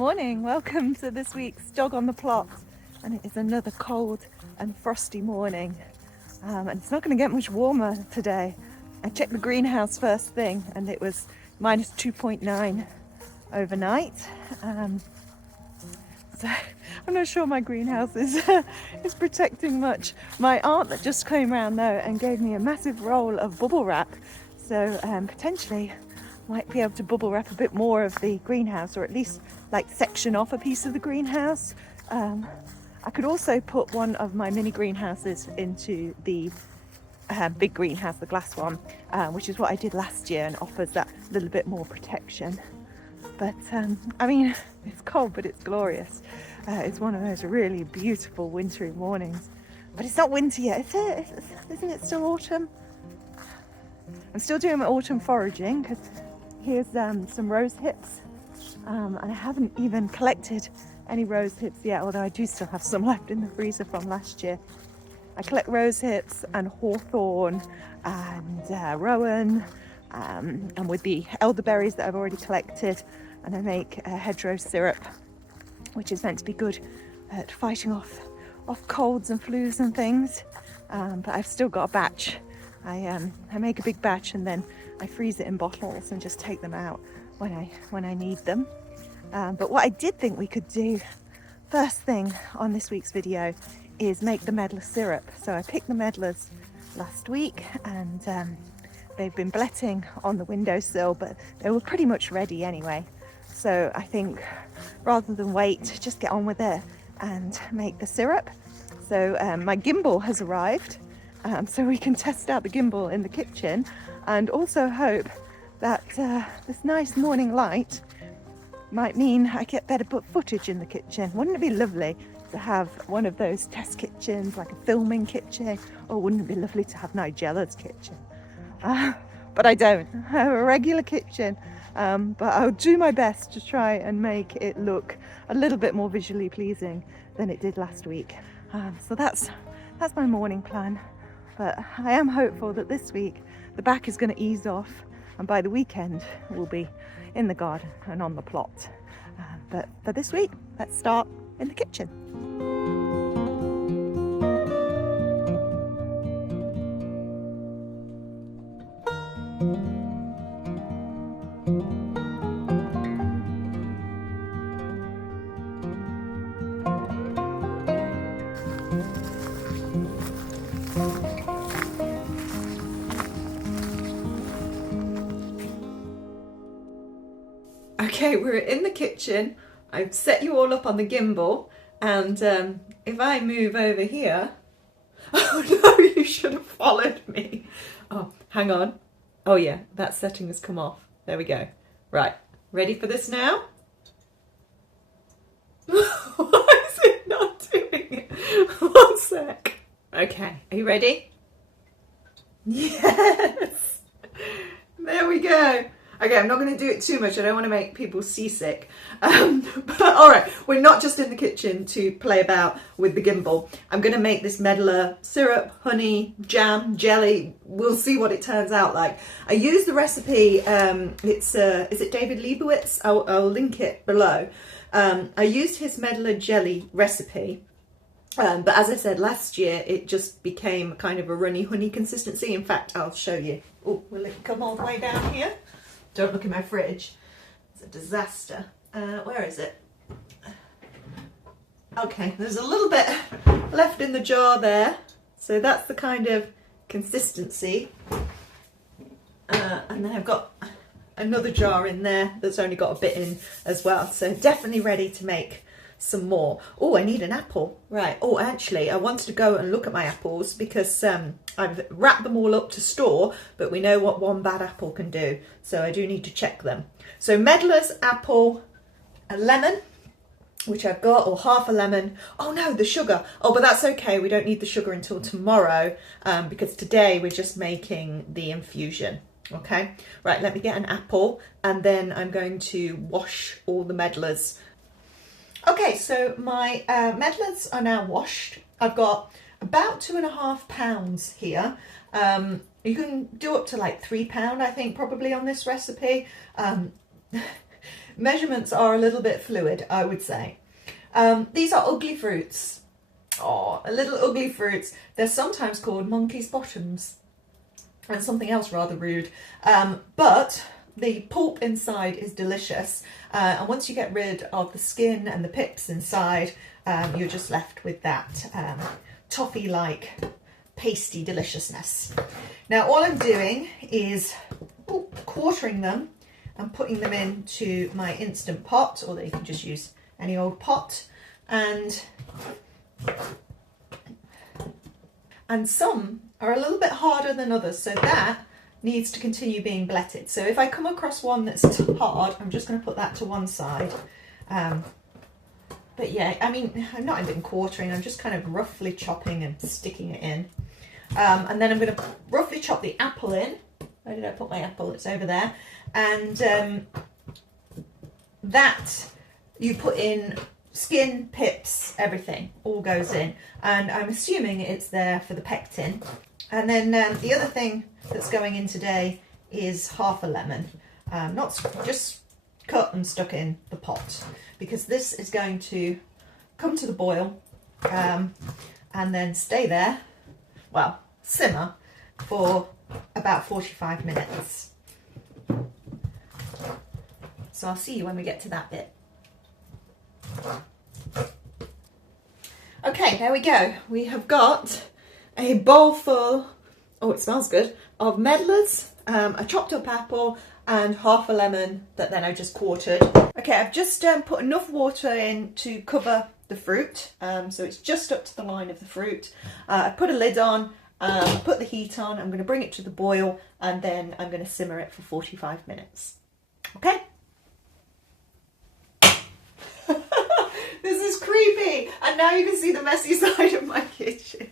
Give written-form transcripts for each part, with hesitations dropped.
morning, welcome to this week's Dog on the Plot, and it is another cold and frosty morning, and it's not going to get much warmer today. I checked the greenhouse first thing and it was minus 2.9 overnight, so I'm not sure my greenhouse is protecting much. My aunt that just came around though and gave me a massive roll of bubble wrap, so potentially might be able to bubble wrap a bit more of the greenhouse, or at least like section off a piece of the greenhouse. I could also put one of my mini greenhouses into the big greenhouse, the glass one, which is what I did last year and offers that little bit more protection. But I mean, it's cold but it's glorious. It's one of those really beautiful wintry mornings, but it's not winter yet, is it? Isn't it still autumn? I'm still doing my autumn foraging because here's some rose hips, and I haven't even collected any rose hips yet, although I do still have some left in the freezer from last year. I collect rose hips and hawthorn and rowan, and with the elderberries that I've already collected, and I make a hedgerow syrup, which is meant to be good at fighting off colds and flus and things, but I've still got a batch. I make a big batch and then I freeze it in bottles and just take them out when I need them. But what I did think we could do first thing on this week's video is make the medlar syrup. So I picked the medlars last week and they've been bletting on the windowsill, but they were pretty much ready anyway. So I think rather than wait, just get on with it and make the syrup. So my gimbal has arrived. So we can test out the gimbal in the kitchen, and also hope that this nice morning light might mean I get better footage in the kitchen. Wouldn't it be lovely to have one of those test kitchens, like a filming kitchen? Or wouldn't it be lovely to have Nigella's kitchen? But I don't. I have a regular kitchen, but I'll do my best to try and make it look a little bit more visually pleasing than it did last week. So that's my morning plan. But I am hopeful that this week the back is going to ease off, and by the weekend we'll be in the garden and on the plot. But for this week, let's start in the kitchen. Okay, we're in the kitchen. I've set you all up on the gimbal, and if I move over here, oh no, you should have followed me. Oh, hang on. Oh yeah, that setting has come off. There we go. Right, ready for this now? Why is it not doing it? One sec. Okay, are you ready? Yes! There we go. Okay, I'm not going to do it too much. I don't want to make people seasick. But all right, we're not just in the kitchen to play about with the gimbal. I'm going to make this medlar syrup, honey, jam, jelly. We'll see what it turns out like. I used the recipe. Is it David Leibowitz? I'll link it below. I used his medlar jelly recipe. But as I said, last year it just became kind of a runny honey consistency. In fact, I'll show you. Oh, will it come all the way down here? Don't look in my fridge. It's a disaster. Where is it? Okay, there's a little bit left in the jar there. So that's the kind of consistency. And then I've got another jar in there that's only got a bit in as well. So definitely ready to make some more. Oh, I need an apple. Right. Oh, actually, I wanted to go and look at my apples because I've wrapped them all up to store, but we know what one bad apple can do. So I do need to check them. So medlars, apple, a lemon, which I've got, or half a lemon. Oh no, the sugar. Oh, but that's okay. We don't need the sugar until tomorrow because today we're just making the infusion. Okay. Right. Let me get an apple and then I'm going to wash all the medlars. Okay, so my medlars are now washed. I've got about 2.5 pounds here. You can do up to like £3, I think, probably on this recipe. measurements are a little bit fluid, I would say. These are ugly fruits. Oh, little ugly fruits. They're sometimes called monkey's bottoms and something else rather rude. But the pulp inside is delicious. And once you get rid of the skin and the pips inside, you're just left with that toffee-like pasty deliciousness. Now all I'm doing is quartering them and putting them into my Instant Pot, or you can just use any old pot, and some are a little bit harder than others, so that needs to continue being bletted. So if I come across one that's too hard, I'm just going to put that to one side. But yeah, I mean, I'm not even quartering, I'm just kind of roughly chopping and sticking it in. And then I'm going to roughly chop the apple in. Where did I put my apple? It's over there. And that you put in skin, pips, everything, all goes in. And I'm assuming it's there for the pectin. And then the other thing that's going in today is half a lemon. Not just cut and stuck in the pot, because this is going to come to the boil and then stay there, well, simmer for about 45 minutes. So I'll see you when we get to that bit. Okay, there we go. We have got a bowl full, oh, it smells good, of medlars, a chopped up apple, and half a lemon that then I just quartered. Okay, I've just put enough water in to cover the fruit, so it's just up to the line of the fruit. I put a lid on, I put the heat on, I'm going to bring it to the boil, and then I'm going to simmer it for 45 minutes. Okay? This is creepy, and now you can see the messy side of my kitchen.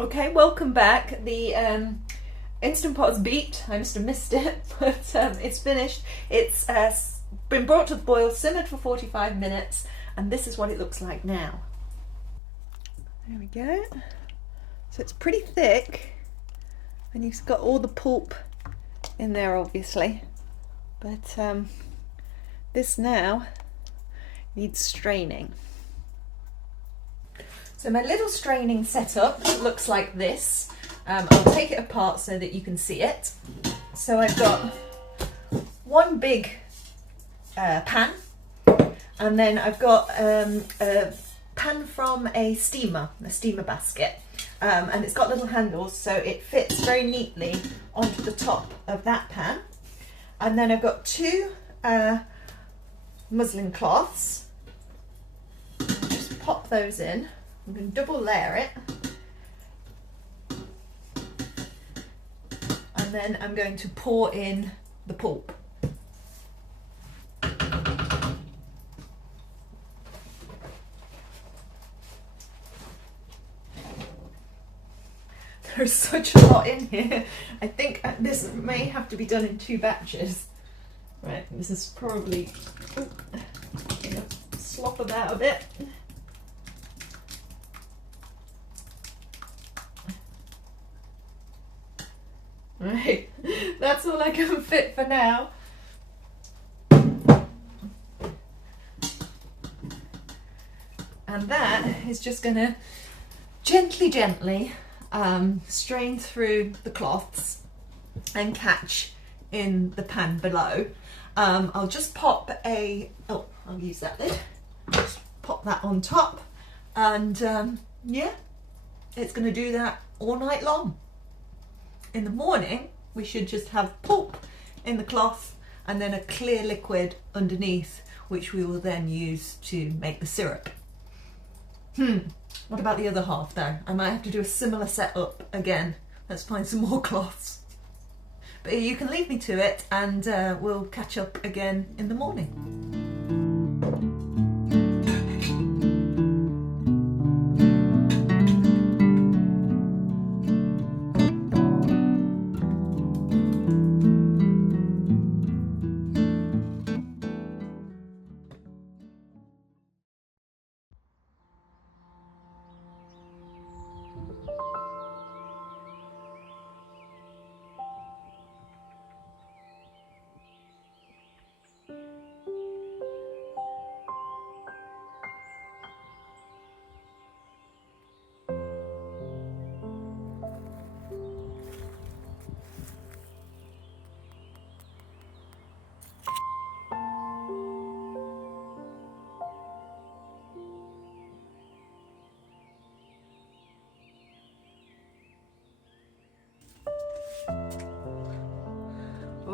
Okay, welcome back. The Instant Pot's beeped. I must have missed it, but it's finished. It's been brought to the boil, simmered for 45 minutes, and this is what it looks like now. There we go. So it's pretty thick, and you've got all the pulp in there, obviously. But this now needs straining. So my little straining setup looks like this. I'll take it apart so that you can see it. So I've got one big pan, and then I've got a pan from a steamer basket, and it's got little handles so it fits very neatly onto the top of that pan. And then I've got two muslin cloths. Just pop those in. I'm going to double layer it, and then I'm going to pour in the pulp. There's such a lot in here. I think this may have to be done in 2 batches. Right, this is probably gonna slop about a bit. Right, that's all I can fit for now. And that is just going to gently strain through the cloths and catch in the pan below. I'll just pop I'll use that lid, just pop that on top, and yeah, it's going to do that all night long. In the morning, we should just have pulp in the cloth and then a clear liquid underneath, which we will then use to make the syrup. What about the other half though? I might have to do a similar setup again. Let's find some more cloths. But you can leave me to it, and we'll catch up again in the morning.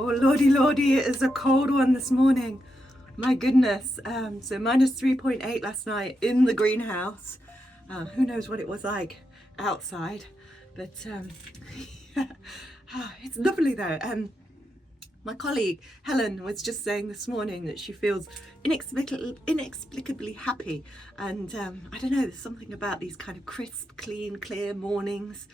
Oh lordy lordy, it is a cold one this morning. My goodness. So minus 3.8 last night in the greenhouse. Who knows what it was like outside, but yeah. It's lovely though. My colleague Helen was just saying this morning that she feels inexplicably happy, and I don't know, there's something about these kind of crisp, clean, clear mornings.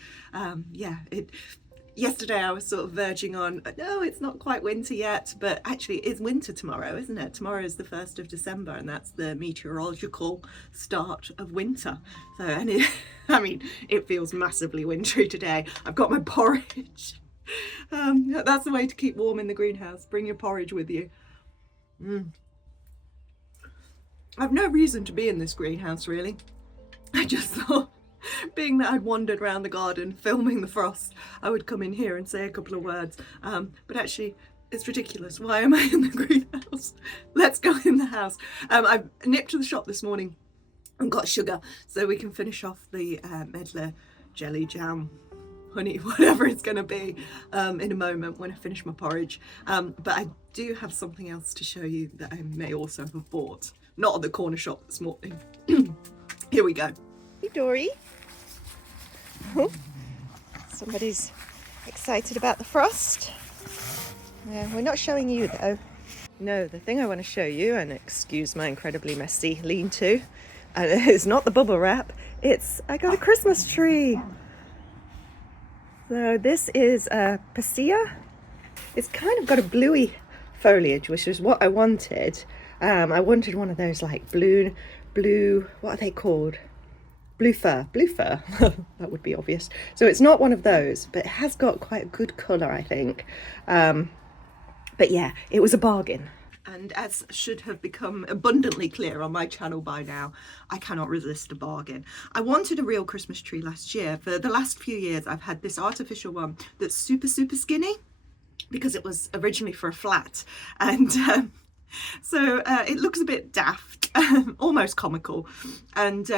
Yesterday I was sort of verging on, no, it's not quite winter yet, but actually it's winter tomorrow, isn't it? Tomorrow is the 1st of December, and that's the meteorological start of winter. So, and I mean, it feels massively wintry today. I've got my porridge. That's the way to keep warm in the greenhouse. Bring your porridge with you. I've no reason to be in this greenhouse, really. I just thought, being that I'd wandered around the garden filming the frost, I would come in here and say a couple of words. But actually, it's ridiculous. Why am I in the greenhouse? Let's go in the house. I nipped to the shop this morning and got sugar so we can finish off the medlar jelly jam, honey, whatever it's going to be, in a moment when I finish my porridge. But I do have something else to show you that I may also have bought. Not at the corner shop this morning. Here we go. Hey Dory. Somebody's excited about the frost. Yeah, we're not showing you though. No, the thing I want to show you, and excuse my incredibly messy lean-to, and it's not the bubble wrap, I got a Christmas tree. So this is a passia. It's kind of got a bluey foliage, which is what I wanted. I wanted one of those like blue, what are they called? Blue fir. That would be obvious. So it's not one of those, but it has got quite a good colour, I think. But yeah, it was a bargain. And as should have become abundantly clear on my channel by now, I cannot resist a bargain. I wanted a real Christmas tree last year. For the last few years, I've had this artificial one that's super, super skinny because it was originally for a flat. And so it looks a bit daft, almost comical. And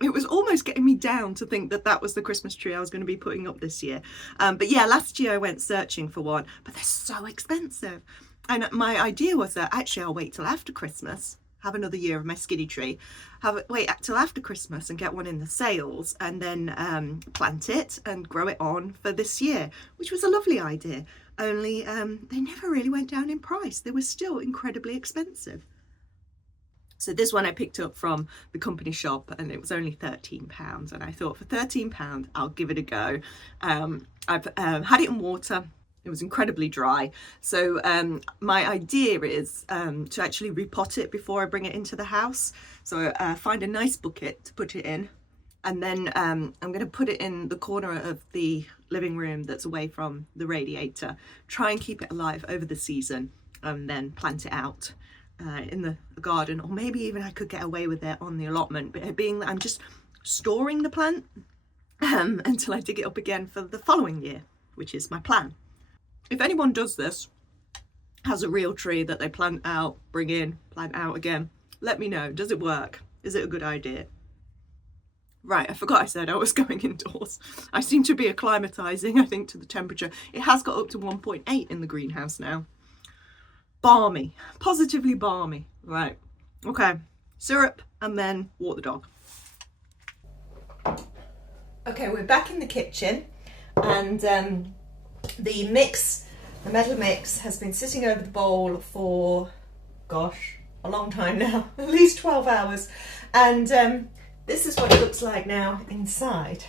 it was almost getting me down to think that that was the Christmas tree I was going to be putting up this year. But yeah, last year I went searching for one, but they're so expensive. And my idea was that actually I'll wait till after Christmas, have another year of my skinny tree, wait till after Christmas and get one in the sales, and then plant it and grow it on for this year, which was a lovely idea. Only they never really went down in price. They were still incredibly expensive. So this one I picked up from the company shop, and it was only £13. And I thought, for £13, I'll give it a go. I've had it in water. It was incredibly dry. So my idea is to actually repot it before I bring it into the house. So find a nice bucket to put it in. And then I'm going to put it in the corner of the living room that's away from the radiator. Try and keep it alive over the season, and then plant it out in the garden. Or maybe even I could get away with it on the allotment, but being that I'm just storing the plant until I dig it up again for the following year, which is my plan. If anyone does this, has a real tree that they plant out, bring in, plant out again, let me know. Does it work? Is it a good idea? Right, I forgot I said I was going indoors. I seem to be acclimatising, I think, to the temperature. It has got up to 1.8 in the greenhouse now. Balmy, positively balmy. Right, okay, syrup and then walk the dog. Okay, we're back in the kitchen, and the medlar mix has been sitting over the bowl for, gosh, a long time now, at least 12 hours. And this is what it looks like now inside.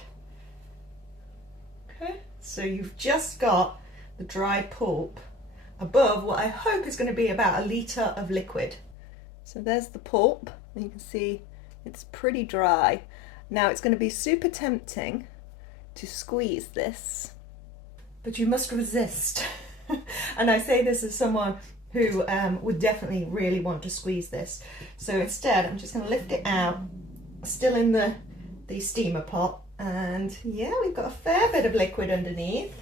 Okay, so you've just got the dry pulp above what I hope is going to be about 1 litre of liquid. So there's the pulp, and you can see it's pretty dry. Now it's going to be super tempting to squeeze this, but you must resist. And I say this as someone who would definitely really want to squeeze this. So instead, I'm just going to lift it out, still in the steamer pot, and yeah, we've got a fair bit of liquid underneath.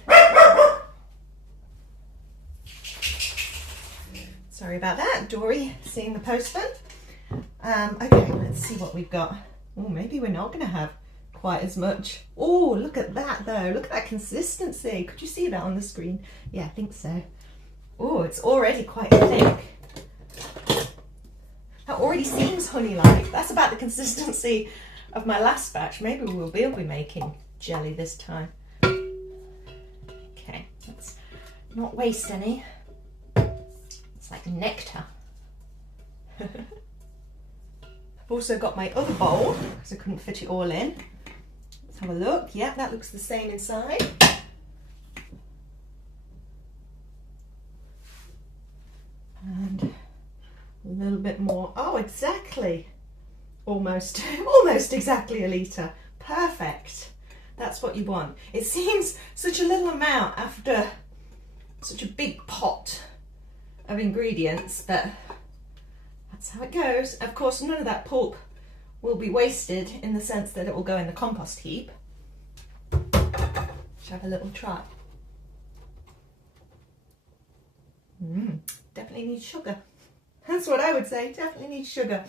Sorry about that, Dory, seeing the postman. Okay, let's see what we've got. Oh, maybe we're not going to have quite as much. Oh, look at that though. Look at that consistency. Could you see that on the screen? Yeah, I think so. Oh, it's already quite thick. That already seems honey-like. That's about the consistency of my last batch. Maybe we'll be making jelly this time. Okay, let's not waste any. It's like nectar. I've also got my other bowl because I couldn't fit it all in. Let's have a look. Yeah, that looks the same inside. And a little bit more. Oh, exactly. Almost exactly a litre. Perfect. That's what you want. It seems such a little amount after such a big pot of ingredients, but that's how it goes. Of course, none of that pulp will be wasted in the sense that it will go in the compost heap. Let's have a little try. Definitely needs sugar. That's what I would say. Definitely needs sugar.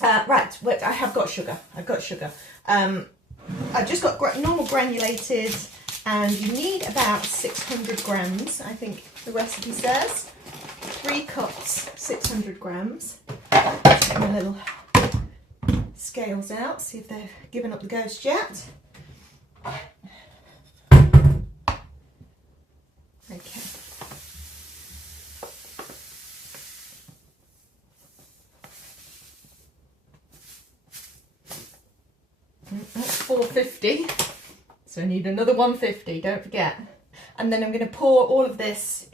Right, wait, I have got sugar. I've got sugar. I've just got normal granulated, and you need about 600 grams, I think the recipe says. 3 cups, 600 grams. Get my little scales out, see if they've given up the ghost yet. Okay. That's 450, so I need another 150, don't forget. And then I'm going to pour all of this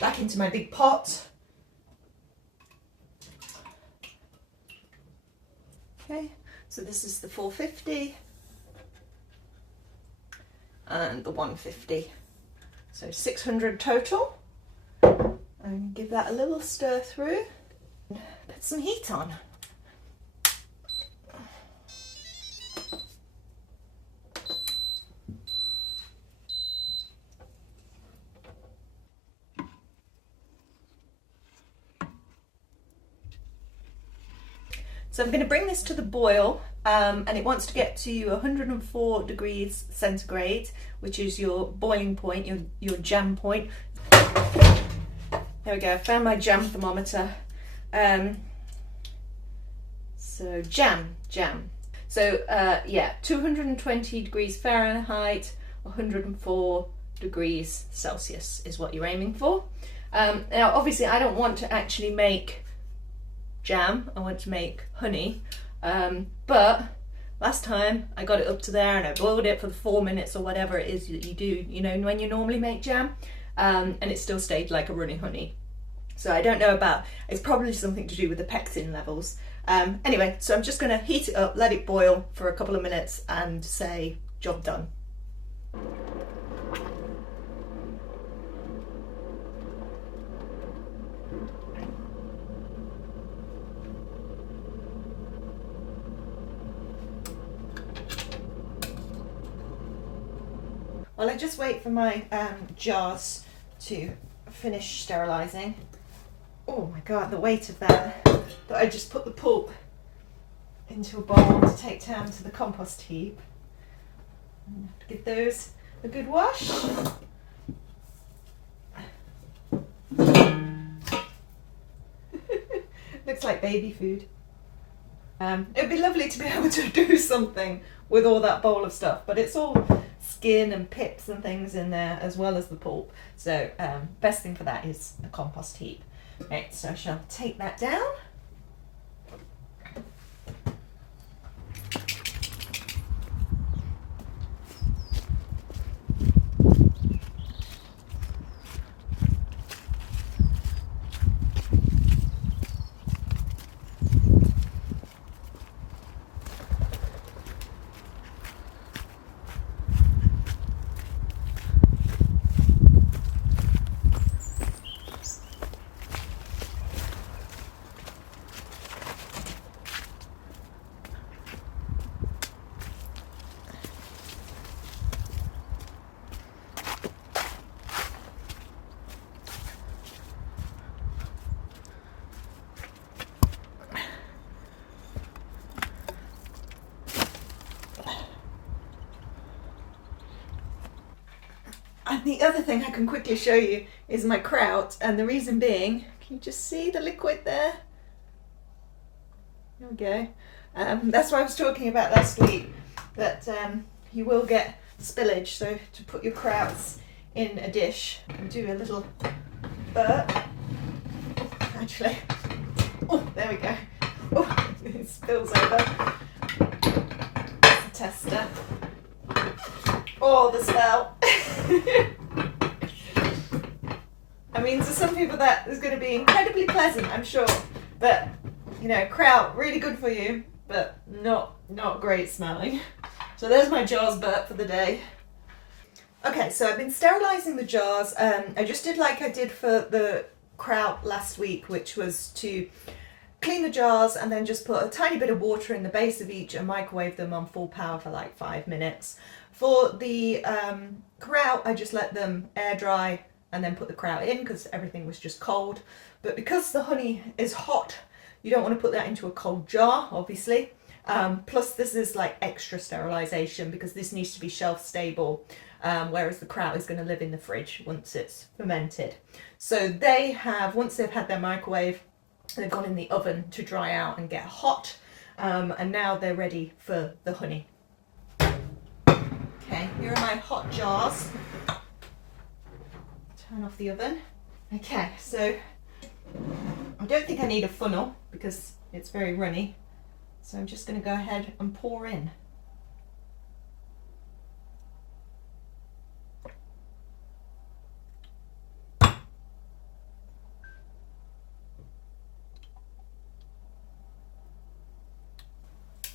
back into my big pot. Okay, so this is the 450 and the 150, so 600 total. And give that a little stir through. Put some heat on. So I'm going to bring this to the boil, and it wants to get to 104 degrees centigrade, which is your boiling point, your jam point. There we go, I found my jam thermometer. So jam. So yeah, 220 degrees Fahrenheit, 104 degrees Celsius is what you're aiming for. Now obviously I don't want to actually make jam, I want to make honey, but last time I got it up to there and I boiled it for the 4 minutes or whatever it is that you do, you know, when you normally make jam, and it still stayed like a runny honey. So I don't know about, it's probably something to do with the pectin levels. Anyway, so I'm just going to heat it up, let it boil for a couple of minutes and say job done. Well, I just wait for my jars to finish sterilising. Oh my god, the weight of that. But I just put the pulp into a bowl to take down to the compost heap. Give those a good wash. Looks like baby food. It'd be lovely to be able to do something with all that bowl of stuff, but it's all skin and pips and things in there as well as the pulp. So best thing for that is a compost heap. Right, so I shall take that down. the other thing I can quickly show you is my kraut, and the reason being, can you just see the liquid there? There we go. That's what I was talking about last week, that you will get spillage, so to put your krauts in a dish and do a little burp. Actually, oh, there we go. Oh, it spills over. That's a tester. Oh, the smell. I mean, to some people that is going to be incredibly pleasant, I'm sure, but you know, kraut, really good for you, but not great smelling. So there's my jars burp for the day. Okay, so I've been sterilising the jars. I just did like I did for the kraut last week, which was to clean the jars and then just put a tiny bit of water in the base of each and microwave them on full power for like 5 minutes. For the kraut, I just let them air dry and then put the kraut in because everything was just cold. But because the honey is hot, you don't want to put that into a cold jar, obviously. Plus this is like extra sterilisation because this needs to be shelf stable, whereas the kraut is going to live in the fridge once it's fermented. So they have, once they've had their microwave, they've gone in the oven to dry out and get hot, and now they're ready for the honey. Okay, here are my hot jars. Turn off the oven. Okay, so I don't think I need a funnel because it's very runny. So I'm just going to go ahead and pour in.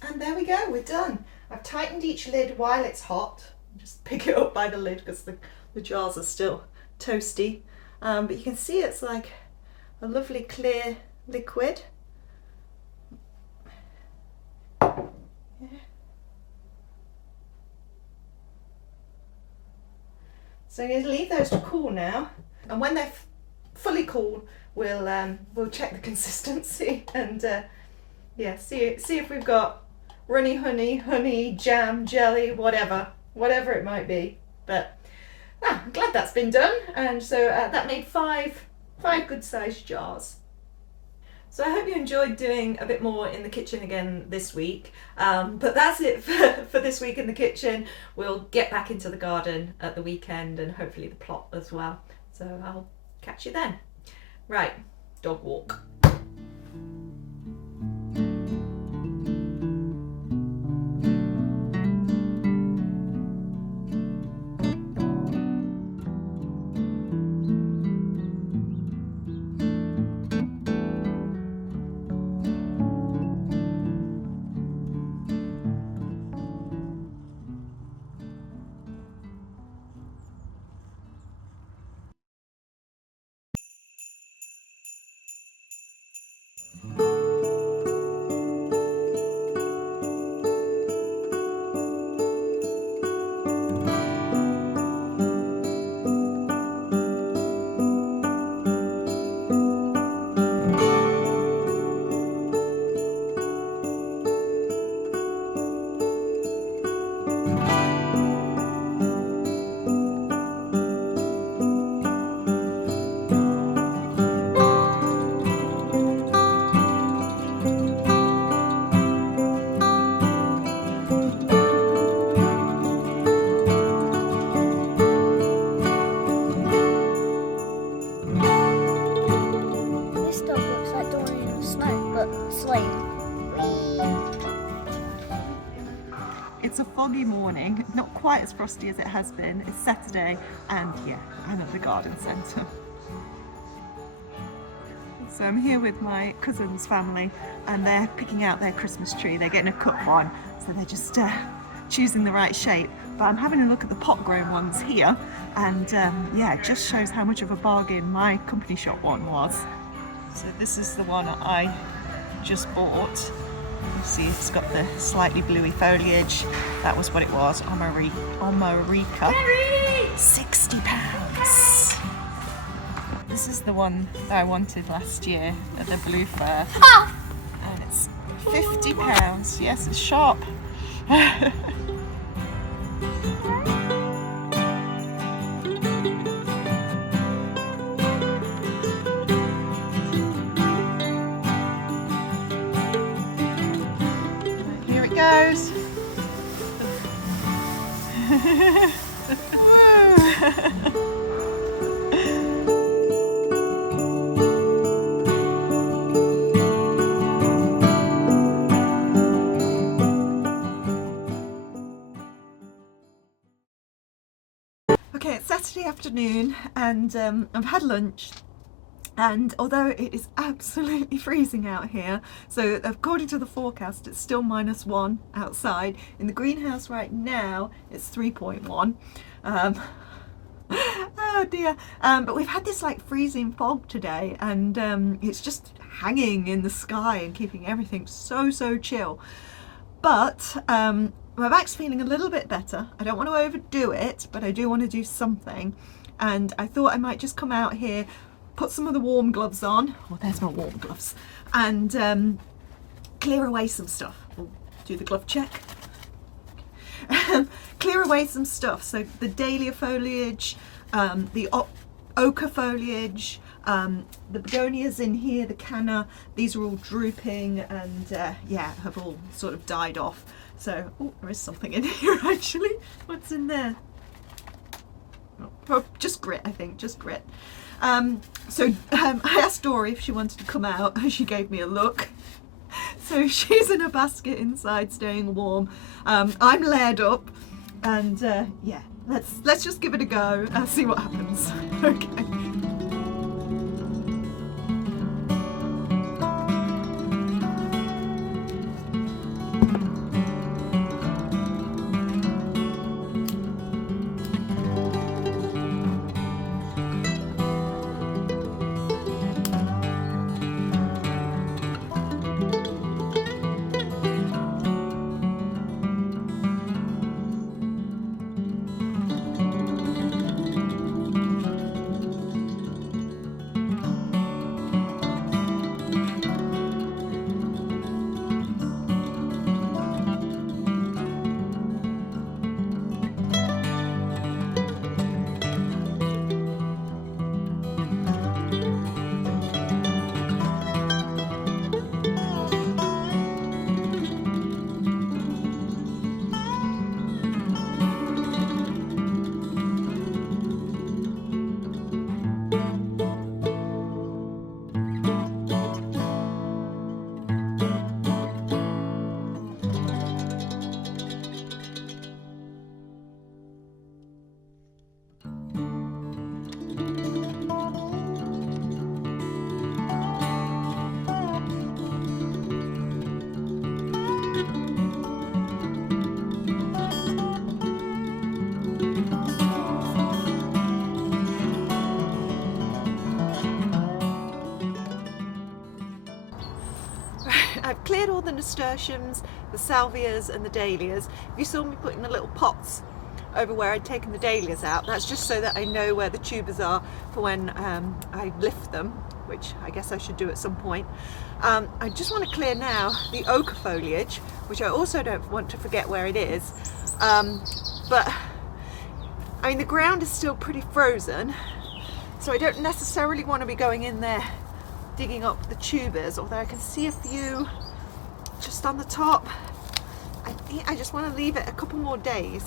And there we go, we're done. I've tightened each lid while it's hot. Just pick it up by the lid because the jars are still toasty. But you can see it's like a lovely clear liquid. Yeah. So I'm going to leave those to cool now, and when they're fully cool, we'll check the consistency and yeah, see if we've got runny honey, jam, jelly, whatever it might be. But I'm glad that's been done, and so that made five good sized jars. So I hope you enjoyed doing a bit more in the kitchen again this week. But that's it for this week in the kitchen. We'll get back into the garden at the weekend and hopefully the plot as well. So I'll catch you then. Right, dog walk. It's a foggy morning, not quite as frosty as it has been. It's Saturday, and yeah, I'm at the garden centre. So I'm here with my cousin's family, and they're picking out their Christmas tree. They're getting a cut one, so they're just choosing the right shape. But I'm having a look at the pot-grown ones here, and yeah, it just shows how much of a bargain my company shop one was. So this is the one I just bought. You see it's got the slightly bluey foliage. That was what it was, Omarica. £60. This is the one that I wanted last year, the blue fir. And it's £50. Yes, it's sharp. Okay, it's Saturday afternoon and I've had lunch, and although it is absolutely freezing out here, so according to the forecast it's still -1 outside. In the greenhouse right now it's 3.1. Oh dear. But we've had this like freezing fog today, and it's just hanging in the sky and keeping everything so chill. But my back's feeling a little bit better. I don't want to overdo it, but I do want to do something. And I thought I might just come out here, put some of the warm gloves on. Oh, there's my warm gloves. And clear away some stuff. We'll do the glove check. Clear away some stuff. So the dahlia foliage, the ochre foliage, the begonias in here, the canna, these are all drooping and yeah, have all sort of died off. So, oh, there is something in here actually. What's in there? Oh, just grit, I think, just grit. So I asked Dory if she wanted to come out, and she gave me a look. So she's in a basket inside, staying warm. I'm layered up, and yeah, let's just give it a go and see what happens. Okay. I've cleared all the nasturtiums, the salvias and the dahlias. You saw me putting the little pots over where I'd taken the dahlias out. That's just so that I know where the tubers are for when I lift them, which I guess I should do at some point. I just want to clear now the ochre foliage, which I also don't want to forget where it is. But I mean, the ground is still pretty frozen, so I don't necessarily want to be going in there digging up the tubers, although I can see a few just on the top. I think I just want to leave it a couple more days,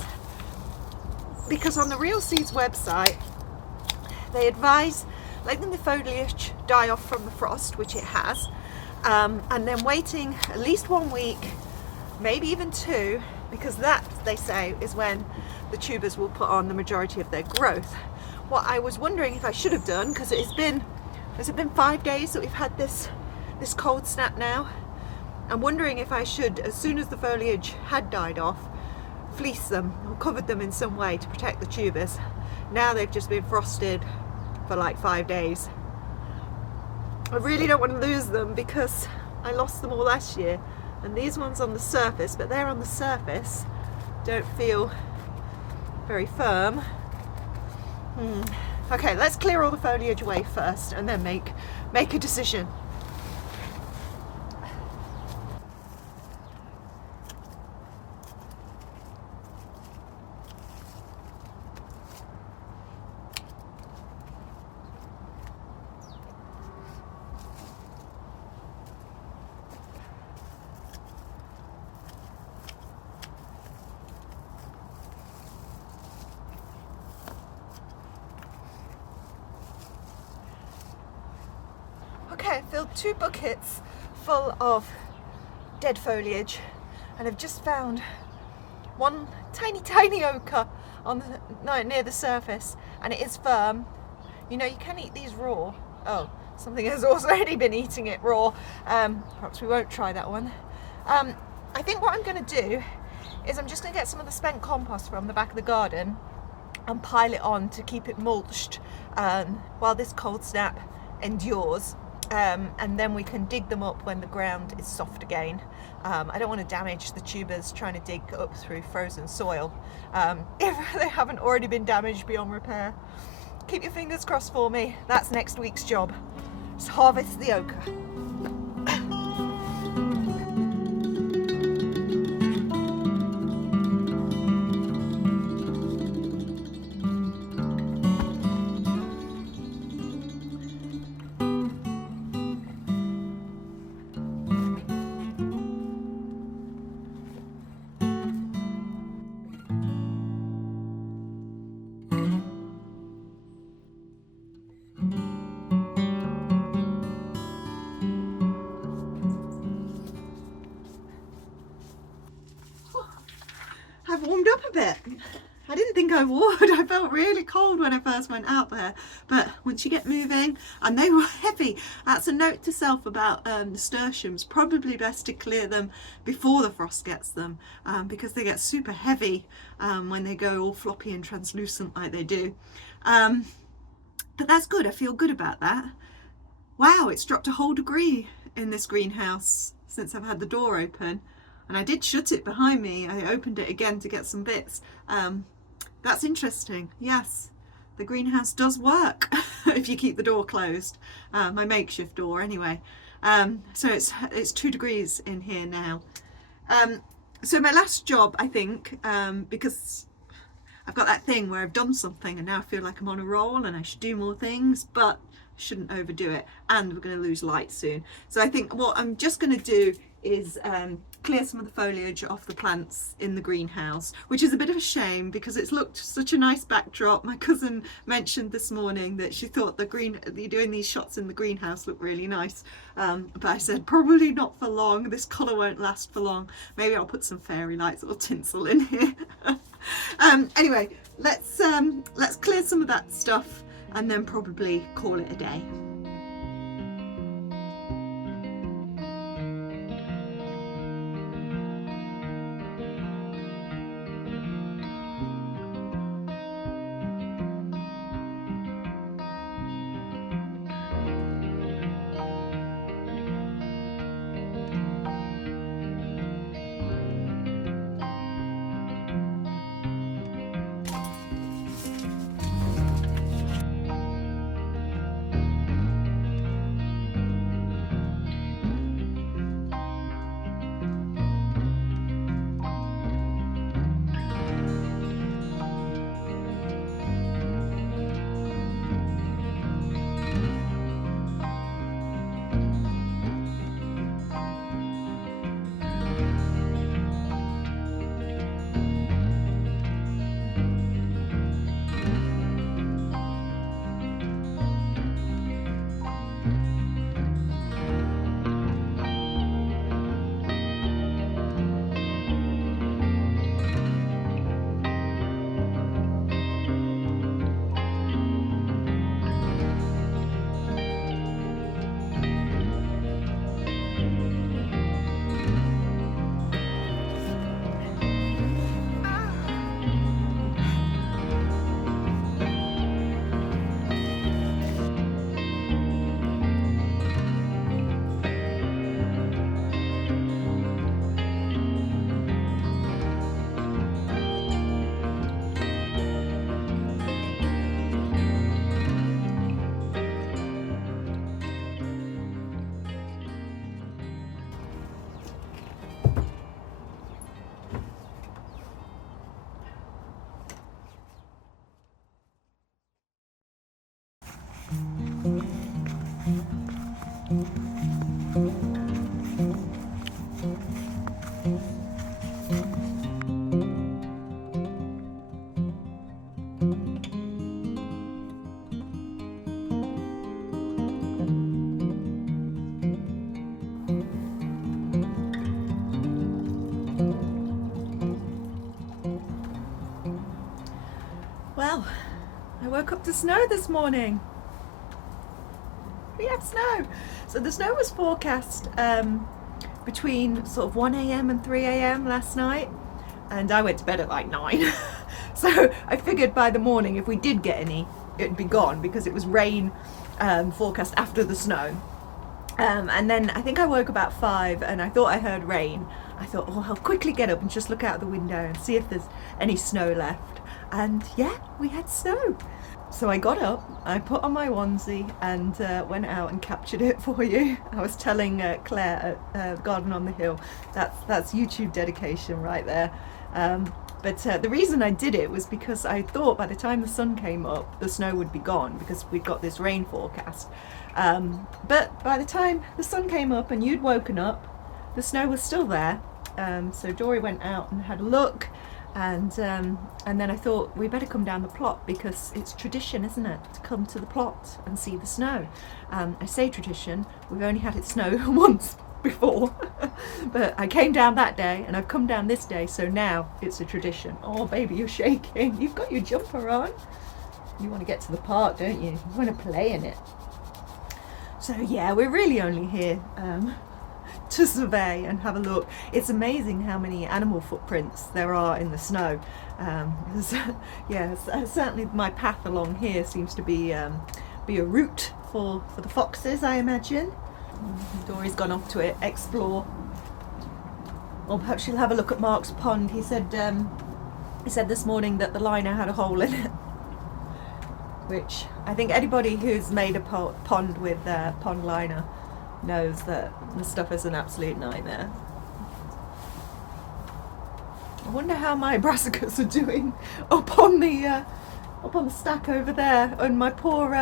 because on the Real Seeds website they advise letting the foliage die off from the frost, which it has, and then waiting at least 1 week, maybe even 2, because that, they say, is when the tubers will put on the majority of their growth. What I was wondering if I should have done, because has it been 5 days that we've had this cold snap now? I'm wondering if I should, as soon as the foliage had died off, fleece them or covered them in some way to protect the tubers. Now they've just been frosted for like 5 days. I really don't want to lose them, because I lost them all last year, and these ones on the surface, but they're on the surface, don't feel very firm. Okay, let's clear all the foliage away first and then make a decision. Okay, I filled 2 buckets full of dead foliage, and I've just found one tiny ochre on near the surface, and it is firm. You know, you can eat these raw. Oh, something has already been eating it raw. Perhaps we won't try that one. I think what I'm going to do is I'm just going to get some of the spent compost from the back of the garden and pile it on to keep it mulched while this cold snap endures, and then we can dig them up when the ground is soft again. I don't want to damage the tubers trying to dig up through frozen soil if they haven't already been damaged beyond repair. Keep your fingers crossed for me. That's next week's job. Let's harvest the ochre. I've warmed up a bit. I didn't think I would. I felt really cold when I first went out there, but once you get moving, and they were heavy. That's a note to self about nasturtiums. Probably best to clear them before the frost gets them, because they get super heavy when they go all floppy and translucent like they do. But that's good. I feel good about that. Wow, it's dropped a whole degree in this greenhouse since I've had the door open. And I did shut it behind me. I opened it again to get some bits. That's interesting. Yes, the greenhouse does work if you keep the door closed. My makeshift door anyway. So it's 2 degrees in here now. So my last job, I think, because I've got that thing where I've done something and now I feel like I'm on a roll and I should do more things, but shouldn't overdo it, and we're going to lose light soon. So I think what I'm just going to do is clear some of the foliage off the plants in the greenhouse, which is a bit of a shame because it's looked such a nice backdrop. My cousin mentioned this morning that she thought doing these shots in the greenhouse looked really nice, but I said probably not for long. This colour won't last for long. Maybe I'll put some fairy lights or tinsel in here. Anyway, let's clear some of that stuff and then probably call it a day. woke up to snow this morning. We have snow. So the snow was forecast between sort of 1 a.m. and 3 a.m. last night, and I went to bed at like 9. So I figured by the morning, if we did get any, it'd be gone, because it was rain forecast after the snow. And then I think I woke about 5 and I thought I heard rain. I thought, oh, I'll quickly get up and just look out the window and see if there's any snow left. And yeah, we had snow. So I got up, I put on my onesie and went out and captured it for you. I was telling Claire at Garden on the Hill, that's YouTube dedication right there. But the reason I did it was because I thought by the time the sun came up, the snow would be gone, because we'd got this rain forecast. But by the time the sun came up and you'd woken up, the snow was still there. So Dory went out and had a look, and then I thought we better come down the plot, because it's tradition, isn't it, to come to the plot and see the snow. I say tradition, we've only had it snow once before, but I came down that day and I've come down this day, so now it's a tradition. Oh baby, you're shaking, you've got your jumper on. You want to get to the park, don't you? You want to play in it. So yeah, we're really only here to survey and have a look. It's amazing how many animal footprints there are in the snow. Certainly my path along here seems to be a route for the foxes, I imagine. Dory's gone off to explore. Or perhaps she'll have a look at Mark's pond. He said this morning that the liner had a hole in it, which I think anybody who's made a pond with pond liner knows that the stuff is an absolute nightmare. I wonder how my brassicas are doing up on the stack over there. And my poor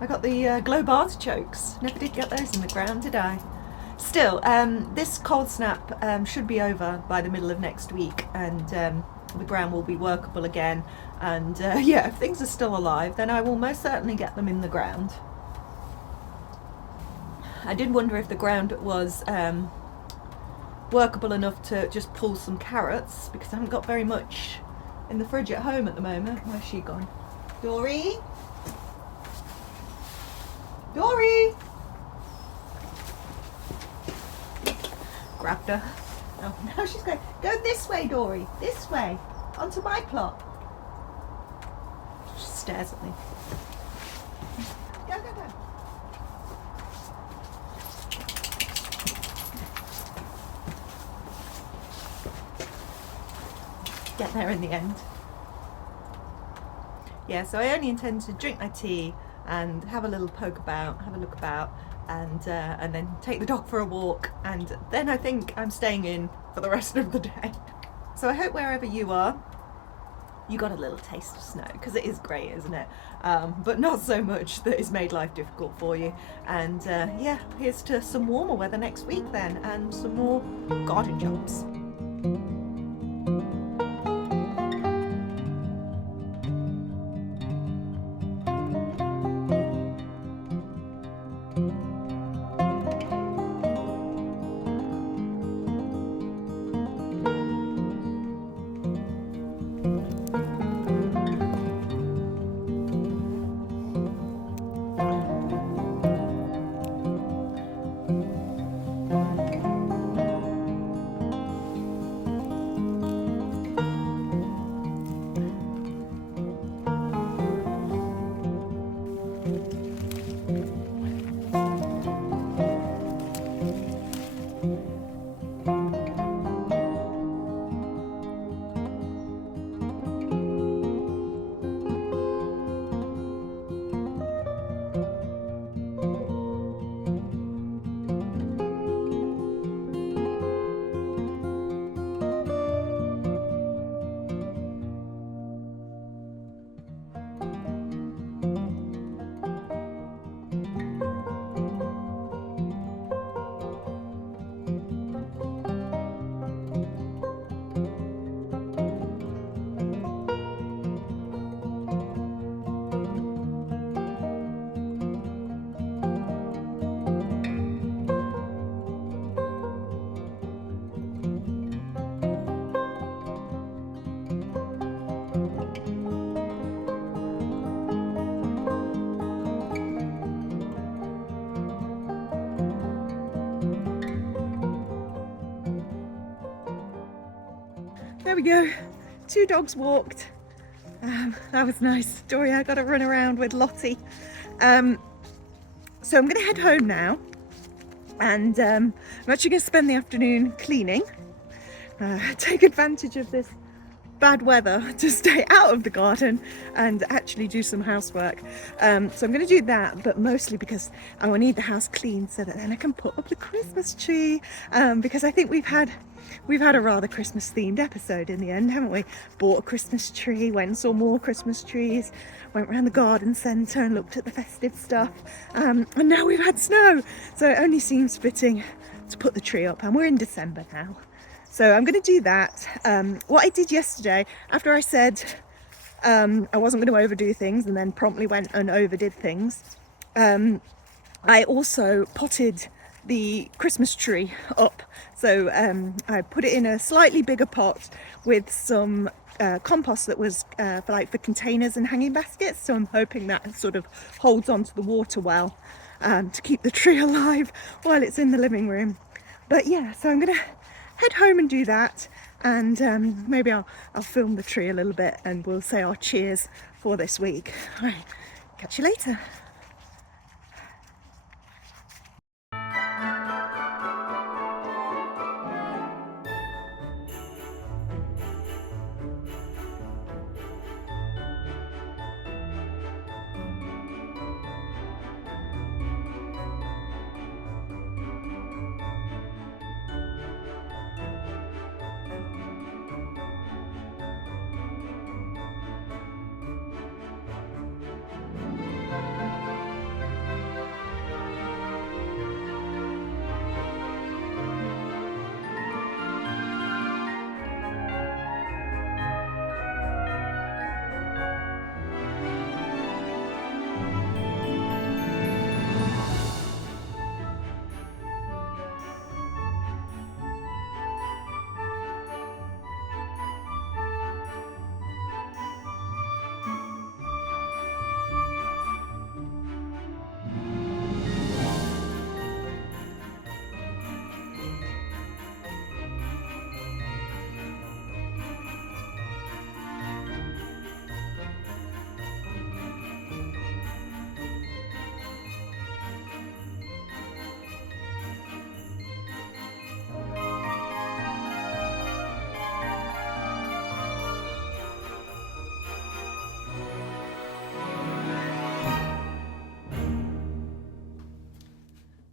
I got the globe artichokes. Never did get those in the ground, did I? Still, this cold snap should be over by the middle of next week, and the ground will be workable again. And yeah, if things are still alive, then I will most certainly get them in the ground. I did wonder if the ground was workable enough to just pull some carrots, because I haven't got very much in the fridge at home at the moment. Where's she gone? Dory? Dory! Grabbed her. Oh, now she's going. Go this way, Dory. This way. Onto my plot. She stares at me. Go, go, go. Get there in the end. Yeah, so I only intend to drink my tea and have a little poke about, have a look about, and then take the dog for a walk, and then I think I'm staying in for the rest of the day. So I hope wherever you are, you got a little taste of snow, because it is great, isn't it? But not so much that it's made life difficult for you. And yeah, here's to some warmer weather next week then, and some more garden jobs. we go. 2 dogs walked. That was nice. Doria got to run around with Lottie. So I'm going to head home now, and I'm actually going to spend the afternoon cleaning. Take advantage of this bad weather to stay out of the garden and actually do some housework. So I'm going to do that, but mostly because I will need the house clean so that then I can put up the Christmas tree. Because I think we've had a rather Christmas themed episode in the end, haven't we? Bought a Christmas tree, went and saw more Christmas trees, went around the garden centre and looked at the festive stuff, and now we've had snow, so it only seems fitting to put the tree up, and we're in December now. So I'm going to do that. What I did yesterday, after I said I wasn't going to overdo things and then promptly went and overdid things, I also potted the Christmas tree up. So I put it in a slightly bigger pot with some compost that was for containers and hanging baskets. So I'm hoping that sort of holds onto the water well to keep the tree alive while it's in the living room. But yeah, so I'm gonna head home and do that, and maybe I'll film the tree a little bit and we'll say our cheers for this week. All right, catch you later.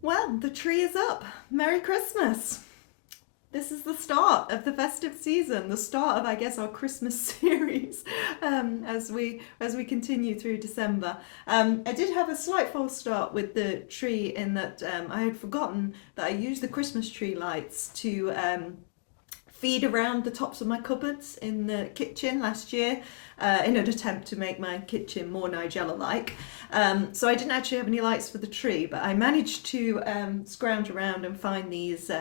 Well, the tree is up. Merry Christmas. This is the start of the festive season, the start of, I guess, our Christmas series as we continue through December. I did have a slight false start with the tree in that I had forgotten that I used the Christmas tree lights to feed around the tops of my cupboards in the kitchen last year in an attempt to make my kitchen more Nigella-like. So I didn't actually have any lights for the tree, but I managed to scrounge around and find these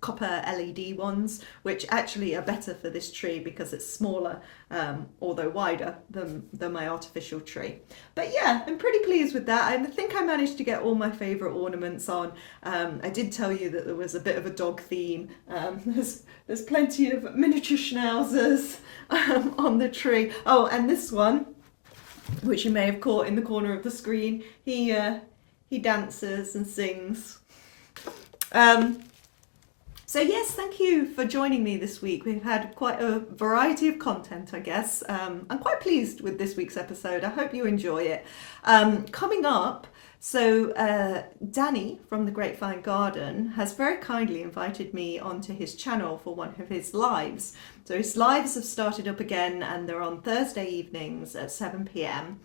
copper LED ones, which actually are better for this tree because it's smaller, although wider than my artificial tree. But yeah, I'm pretty pleased with that. I think I managed to get all my favourite ornaments on. I did tell you that there was a bit of a dog theme. There's plenty of miniature schnauzers on the tree. Oh, and this one, which you may have caught in the corner of the screen, he dances and sings. So yes, thank you for joining me this week. We've had quite a variety of content, I guess. I'm quite pleased with this week's episode. I hope you enjoy it. Coming up, so Danny from the Grapevine Garden has very kindly invited me onto his channel for one of his lives. So his lives have started up again, and they're on Thursday evenings at 7 p.m.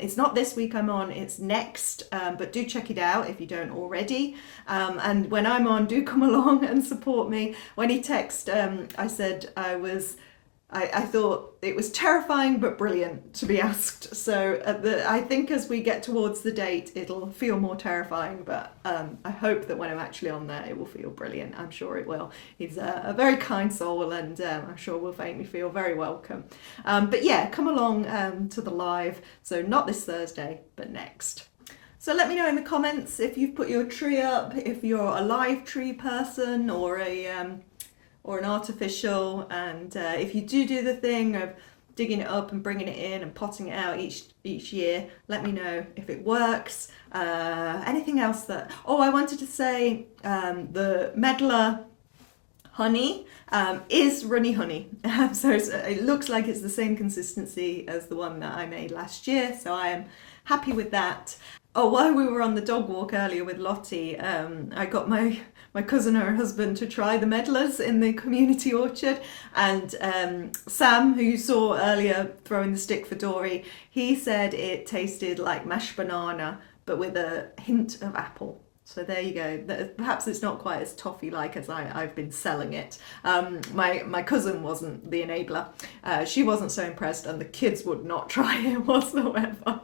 It's not this week I'm on, it's next, but do check it out if you don't already. And when I'm on, do come along and support me. When he texted, I said I thought it was terrifying but brilliant to be asked. So I think as we get towards the date, it'll feel more terrifying, but I hope that when I'm actually on there, it will feel brilliant. I'm sure it will. He's a very kind soul, and I'm sure will make me feel very welcome. But yeah, come along to the live. So not this Thursday, but next. So let me know in the comments if you've put your tree up, if you're a live tree person or or an artificial. And if you do the thing of digging it up and bringing it in and potting it out each year, let me know if it works. Anything else that, I wanted to say, the medlar honey is runny honey. So it looks like it's the same consistency as the one that I made last year, so I am happy with that. While we were on the dog walk earlier with Lottie, I got my cousin and her husband to try the medlars in the community orchard, and Sam, who you saw earlier throwing the stick for Dory, he said it tasted like mashed banana but with a hint of apple. So there you go. Perhaps it's not quite as toffee-like as I've been selling it. My cousin wasn't the enabler. She wasn't so impressed, and the kids would not try it whatsoever.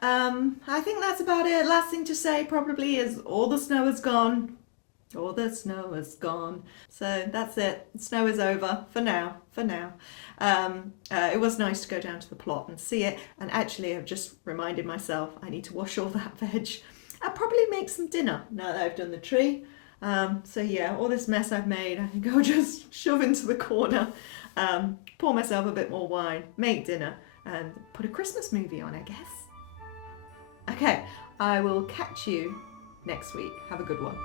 I think that's about it. Last thing to say probably is all the snow is gone. All the snow is gone. So that's it. Snow is over for now. It was nice to go down to the plot and see it. And actually, I've just reminded myself I need to wash all that veg. I'll probably make some dinner now that I've done the tree. So yeah, all this mess I've made, I think I'll just shove into the corner, pour myself a bit more wine, make dinner, and put a Christmas movie on, I guess. Okay, I will catch you next week. Have a good one.